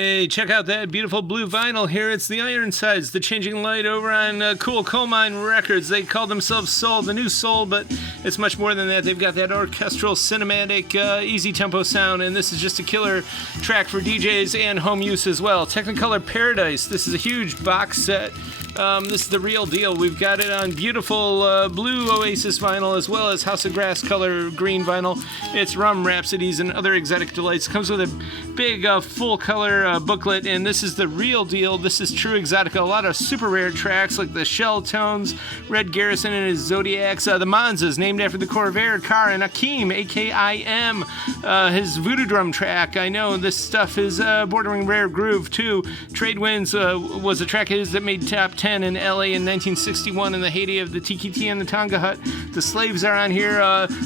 Hey, check out that beautiful blue vinyl here. It's the Ironsides, the Changing Light over on Cool Coal Mine Records. They call themselves Soul, the new Soul, but it's much more than that. They've got that orchestral, cinematic, easy tempo sound, and this is just a killer track for DJs and home use as well. Technicolor Paradise. This is a huge box set. This is the real deal. We've got it on beautiful blue Oasis vinyl as well as House of Grass color green vinyl. It's Rum Rhapsodies and other exotic delights. Comes with a big full color booklet, and this is the real deal. This is true exotica. A lot of super rare tracks like the Shell Tones, Red Garrison and his Zodiacs, the Monzas named after the Corvair car, and Akim, A-K-I-M, his Voodoo Drum track. I know this stuff is bordering rare groove too. Trade Winds was a track of his that made top 10 in LA in 1961 in the heyday of the tiki-ti and the Tonga Hut. The Slaves are on here.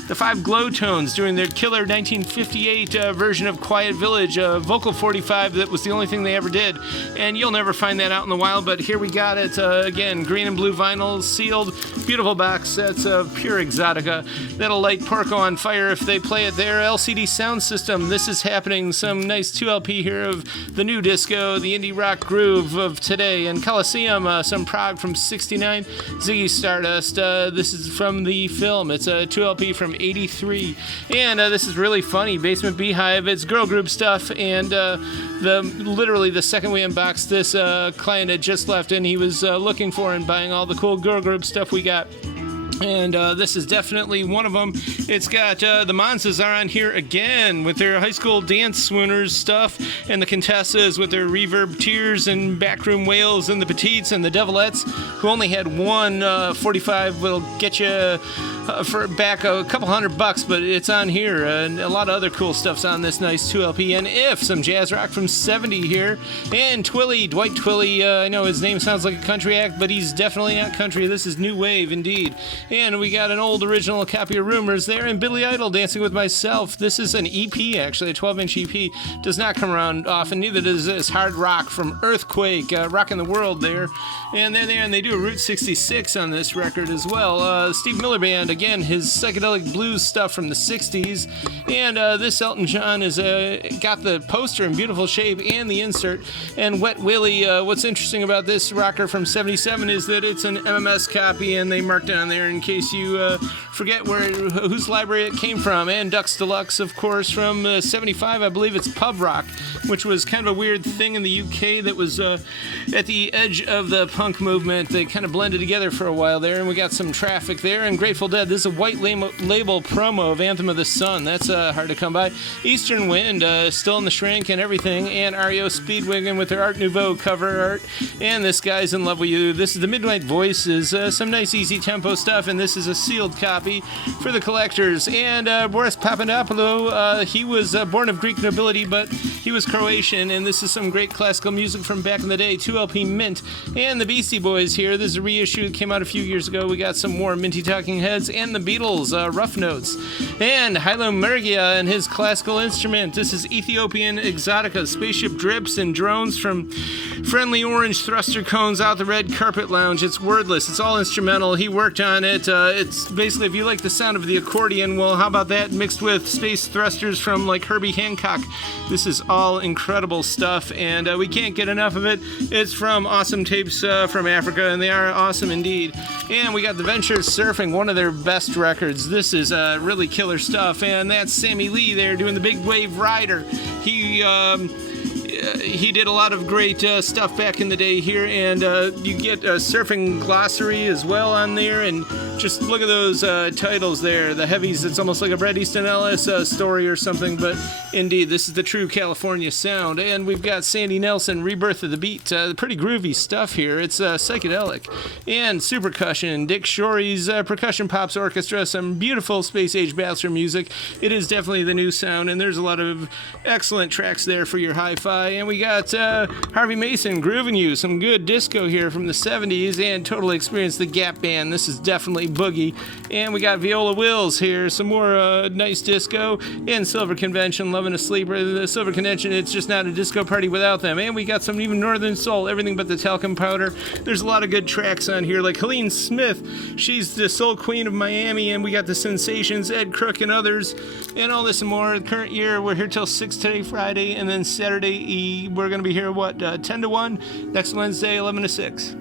The Five Glow Tones doing their killer 1958 version of Quiet Village, vocal 45 that was the only thing they ever did, and you'll never find that out in the wild, but here we got it. Again, green and blue vinyl, sealed, beautiful box sets of pure exotica that'll light Porco on fire if they play it there. LCD sound system, this is happening. Some nice 2LP here of the new disco, the indie rock groove of today, and Coliseum, some prog from 69, Ziggy Stardust. This is from the film. It's a 2LP from 83, and this is really funny. Basement Beehive, it's girl group stuff, and literally the second we unboxed this, client had just left and he was looking for and buying all the cool girl group stuff we got. And this is definitely one of them. It's got the Monzas are on here again with their high school dance swooners stuff, and the Contessas with their reverb tears and backroom wails, and the Petites and the Devilettes, who only had one 45, will get you for back a couple $100, but it's on here, and a lot of other cool stuff's on this nice 2LP. And If, some jazz rock from 70 here, and Twilly, Dwight Twilly. I know his name sounds like a country act, but he's definitely not country. This is new wave indeed. And we got an old original copy of Rumors there, and Billy Idol, Dancing with Myself. This is an EP, actually, a 12-inch EP. Does not come around often, neither does this. Hard Rock from Earthquake, rocking the world there. And they're there, and they do a Route 66 on this record as well. Steve Miller Band, again, his psychedelic blues stuff from the 60s. And this Elton John is got the poster in beautiful shape and the insert. And Wet Willie, what's interesting about this rocker from 77 is that it's an MMS copy, and they marked it on there in case you forget whose library it came from. And Ducks Deluxe, of course, from 75, I believe it's pub rock, which was kind of a weird thing in the UK that was at the edge of the punk movement. They kind of blended together for a while there, and we got some Traffic there. And Grateful Dead, this is a white label promo of Anthem of the Sun. That's hard to come by. Eastern Wind, still in the shrink and everything, and REO Speedwagon with their Art Nouveau cover art. And This Guy's in Love with You. This is the Midnight Voices, some nice easy tempo stuff, and this is a sealed copy for the collectors. And Boris Papadopoulos, he was born of Greek nobility, but he was Croatian, and this is some great classical music from back in the day, 2LP mint. And the Beastie Boys here, this is a reissue that came out a few years ago. We got some more Minty Talking Heads, and the Beatles, Rough Notes. And Hilo Mergia and his classical instrument. This is Ethiopian exotica, spaceship drips and drones from friendly orange thruster cones out the red carpet lounge. It's wordless, it's all instrumental. He worked on it. It's basically, if you like the sound of the accordion, well, how about that mixed with space thrusters from like Herbie Hancock? This is all incredible stuff, and we can't get enough of it. It's from Awesome Tapes from Africa, and they are awesome indeed. And we got The Ventures Surfing, one of their best records. This is really killer stuff, and that's Sammy Lee there doing the Big Wave Rider. He did a lot of great stuff back in the day here, and you get a surfing glossary as well on there, and just look at those titles there. The heavies, it's almost like a Bret Easton Ellis story or something, but indeed, this is the true California sound. And we've got Sandy Nelson, Rebirth of the Beat, pretty groovy stuff here. It's psychedelic. And Super Cushion, Dick Shorey's Percussion Pops Orchestra, some beautiful space age bachelor music. It is definitely the new sound, and there's a lot of excellent tracks there for your hi-fi. And we got Harvey Mason, Groovin' You, some good disco here from the 70s, and Total Experience, the Gap Band. This is definitely boogie. And we got Viola Wills here, some more nice disco, and Silver Convention, Lovin' a Sleeper. The Silver Convention, it's just not a disco party without them. And we got some even Northern Soul, everything but the talcum powder. There's a lot of good tracks on here, like Helene Smith, she's the soul queen of Miami, and we got the Sensations, Ed Crook, and others, and all this and more. The current year, we're here till 6 today, Friday, and then Saturday We're going to be here, 10 to 1, next Wednesday, 11 to 6.